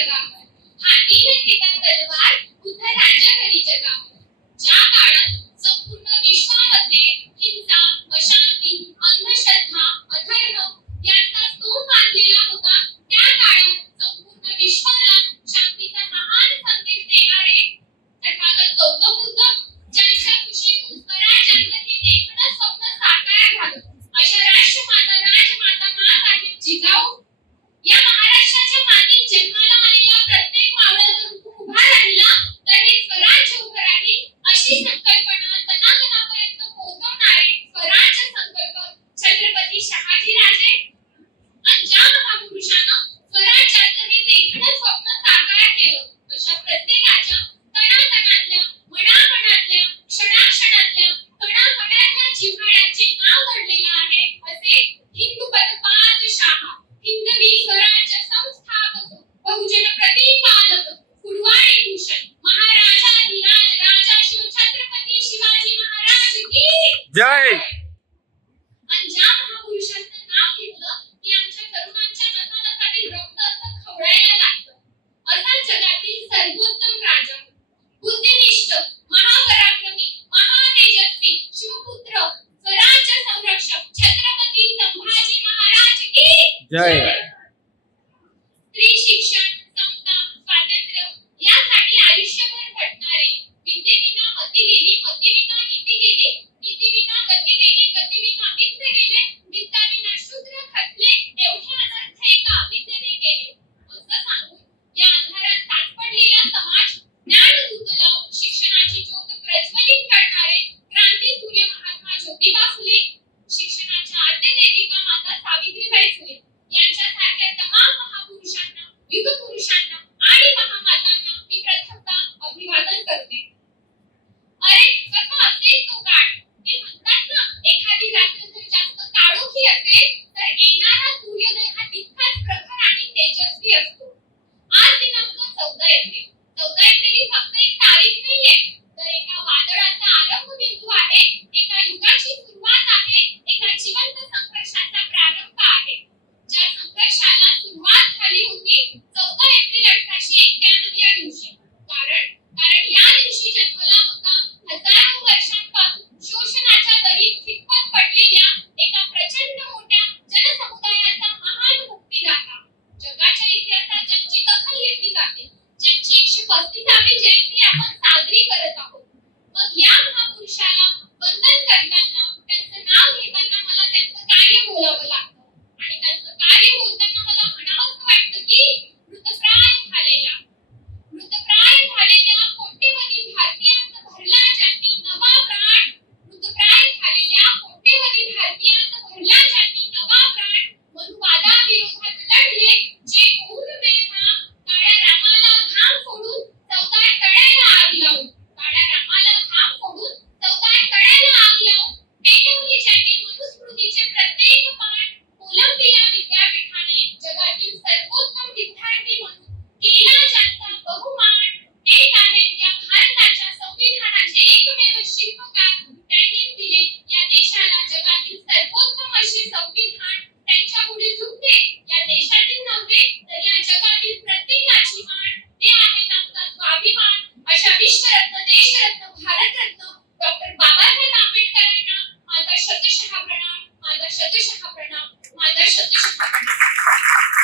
जगावर, हाती घेता तलवार बुद्ध राज्य करी जगावर. ज्या काळात संपूर्ण विश्वामध्ये हिंसा, अशांती, अंधश्रद्धा, अधर्म यांचा स्तूप बांधलेला होता, त्या काळात संपूर्ण विश्वाला शांतीचा महान संदेश देणारे तथागत गौतम बुद्ध, ज्यांच्या कुशीतून स्वराज्याचं हे एकच स्वप्न साकार झालं, अशा राष्ट्रमाता राजमाता माँसाहेब जिजाऊ या महाराष्ट्राच्या मातीत जन्माला आलेला प्रत्येक मावळा जर उभा राहिला तर हे स्वराज्य उभं राहील, अशी संकल्पना तनातनापर्यंत पोहोचवणारे स्वराज्य संकल्प छत्रपती शहाजीराजे आणि ज्या महापुरुषानं स्वराज्याचं हे देखणं स्वप्न साकार केलं, अशा प्रत्येकाच्या तनातनातल्या, मनामनातल्या, क्षणाक्षणातल्या, कणाकणातल्या जिव्हाळ्याचे नाव दडलेलं आहे असे हिंदुपद पादशाह, हिंदवी स्वराज्य संस्थापक, बहुजन प्रतिपालक, कुडवाडी भूषण, महाराजाधिराज राजा शिव छत्रपती शिवाजी महाराज की जय. आणि ज्या महापुरुषांचं नाव घेतलं की आमच्या तरुणांच्या नसानसातील रक्त असं खवळायला लागतं, असा जगातील सर्वोत्तम राजा, बुद्धिनिष्ठ, महापराक्रमी, महातेजस्वी, शिवपुत्र, स्वराज्य संरक्षक छत्रपती संभाजी महाराज की जय. स्त्री शिक्षण, समता, स्वातंत्र्य यासाठी आयुष्यभर झटणारे, विद्येविना मती गेली, मतीविना नीती गेली, नीतीविना गती गेली, गतीविना वित्त गेले, वित्ताविना शूद्र खचले, एवढे अनर्थ एका अविद्येने केले, असं सांगून या अंधारात सापडलेला समाज ज्ञानदूत लावून शिक्षणाची ज्योत प्रज्वलित करणारे क्रांती सूर्य महात्मा ज्योतिबा फुले, शिक्षणाच्या आद्य देविका माता सावित्रीबाई फुले यांच्यासारख्या तमाम महापुरुषांना, युगपुरुषांना आणि महामातांना मी प्रथमतः अभिवादन करते. अरे कसा असेल तो काळ, ते म्हणतात ना, एखादी रात्र जर जास्त काळोखी असेल तर येणारा सूर्योदय हा तितकाच प्रखर आणि तेजस्वी असतो. आज दिनांक 14 एप्रिल. 14 एप्रिल ही फक्त एक तारीख नाहीये, तर एका वादळाचा आरंभ बिंदू आहे, एका युगाची सुरुवात आहे, एका जिवंत संघर्षाचा प्रारंभ आहे. ज्या संघर्षाला सुरुवात झाली होती 14 एप्रिल 1891 या दिवशी. कारण या दिवशी जन्मला होता हजारो वर्षांपासून शोषणाच्या दरीत खितपत पडलेल्या एका प्रचंड मोठ्या जनसमुदायाचा महान मुक्तिदाता. जगाच्या इतिहासात ज्यांची दखल घेतली जाते, ज्यांची 135वी जयंती आपण साजरी करत आहोत, मग या महापुरुषाला वंदन करताना, त्यांचं नाव घेताना मला त्यांचं कार्य बोलावं लागतं. आणि त्यांचं कार्य बोलताना मला म्हणावंसं वाटतं की मृतप्राय झालेल्या कोट्यवधी भारतीयांत भरला ज्यांनी नवा प्राण, मृतप्राय झालेल्या कोट्यवधी भारतीयांत भरला ज्यांनी नवा प्राण, मनुवादाविरोधात लढले जे पूर्णवेधा, काळ्या रामाला घाम फोडून 14 तळ्याला आग लावून, काळ्या रामाला घाम फोडून 14 तळ्याला आग लावून पेटवले ज्यांनी मनुस्मृतीचे प्रत्येक पान, कोलंबिया विद्यापीठाने जगातील सर्वोत्तम विद्यार्थी म्हणून केला ज्यांचा बहुमान, तेच आहेत या भारताच्या संविधानाचे एकमेव शिल्पकार. त्यांनीच दिले या देशाला जगातील सर्वोत्तम असे संविधान. त्यांच्या पुढे झुकते या देशातील नव्हे तर या जगातील प्रत्येकाची मान. ते आहेत आमचा स्वाभिमान. अशा विश्वरत्न, देशरत्न, भारतरत्न डॉक्टर बाबासाहेब आंबेडकरांना माझा शतशः प्रणाम, माझा शतशः प्रणाम, माझा शतशः प्रणाम.